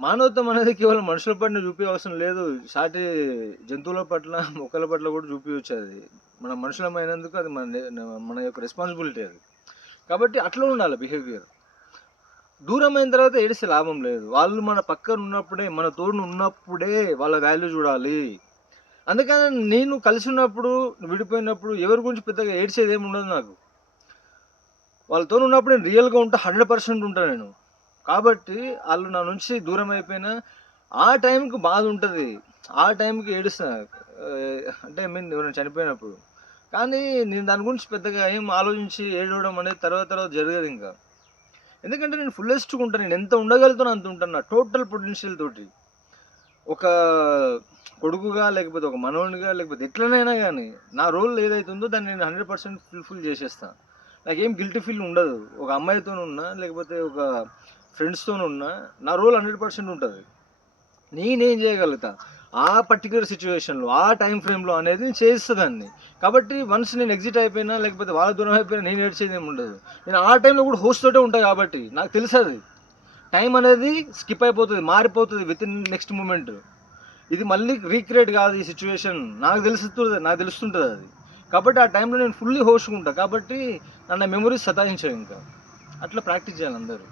మానవత్వం అనేది కేవలం మనుషుల పట్ల చూపే అవసరం లేదు. సాటి జంతువుల పట్ల, మొక్కల పట్ల కూడా చూపియొచ్చు అది. మనం మనుషులమైనందుకు అది మన యొక్క రెస్పాన్సిబిలిటీ అది. కాబట్టి అట్లా ఉండాలి బిహేవియర్. దూరమైన తర్వాత ఏడిస్తే లాభం లేదు. వాళ్ళు మన పక్కన ఉన్నప్పుడే, మన తోడున ఉన్నప్పుడే వాళ్ళ వాల్యూ చూడాలి. అందుకని నేను కలిసి ఉన్నప్పుడు, విడిపోయినప్పుడు ఎవరి గురించి పెద్దగా ఏడ్చేదేమి ఉండదు నాకు. వాళ్ళతోని ఉన్నప్పుడు నేను రియల్‌గా ఉంటా. 100% ఉంటా నేను. కాబట్టి ఆళ్ళు నా నుంచి దూరం అయిపోయినా, ఆ టైంకి బాధుంటది. ఆ టైంకి ఏడుస్తా. అంటే ఐ మీన్ ఎవరైనా చనిపోయినప్పుడు. కానీ నేను దాని గురించి పెద్దగా ఏం ఆలోచించి ఏడవడం అనేది తర్వాత తర్వాత జరగదింక. ఎందుకంటే నేను ఫుల్లెస్ట్‌గా ఉంటాను. నేను ఎంత ఉండగలుగుతానో అంత ఉంటాను. నా టోటల్ పొటెన్షియల్ తోటి. ఒక కొడుకుగా, లేకపోతే ఒక మనవడిగా, లేకపోతే ఎట్లనైనా గానీ, నా రోల్ ఏదైతే ఉందో దాన్ని నేను 100% ఫుల్‌ఫిల్ చేసేస్తా. నాకేం గిల్టీ ఫీల్ ఉండదు. ఒక అమ్మాయితోనున్నా, లేకపోతే ఒక ఫ్రెండ్స్‌తోనున్నా, నా రోల్ 100% ఉంటది. నేనేం చేయగలుగుతా? ఆ పర్టిక్యులర్ సిట్యుయేషన్‌లో, ఆ టైమ్ ఫ్రేమ్‌లో అనేది నేను చేసేస్తా దాన్ని. కాబట్టి వన్స్ నేను ఎగ్జిట్ అయిపోయినా, లేకపోతే వాళ్ళ దూరం అయిపోయినా నేను ఏడ్చేదేమి ఉండదు. నేను ఆ టైంలో కూడా హోస్ట్ తోటే ఉంటా కాబట్టి, నాకు తెలుసది. టైం అనేది స్కిప్ అయిపోతది, మారిపోతది వితిన్ నెక్స్ట్ మూమెంట్. ఇది మళ్ళీ రీక్రియేట్ కాదు ఈ సిట్యుయేషన్. నాకు తెలుస్తుంటదది. కాబట్టి ఆ టైంలో నేను ఫుల్లీ హోష్‌గా ఉంటా. కాబట్టి నన్ను మెమోరీస్ సతాయించవింక. అట్లా ప్రాక్టీస్ చేయాలి అందరూ.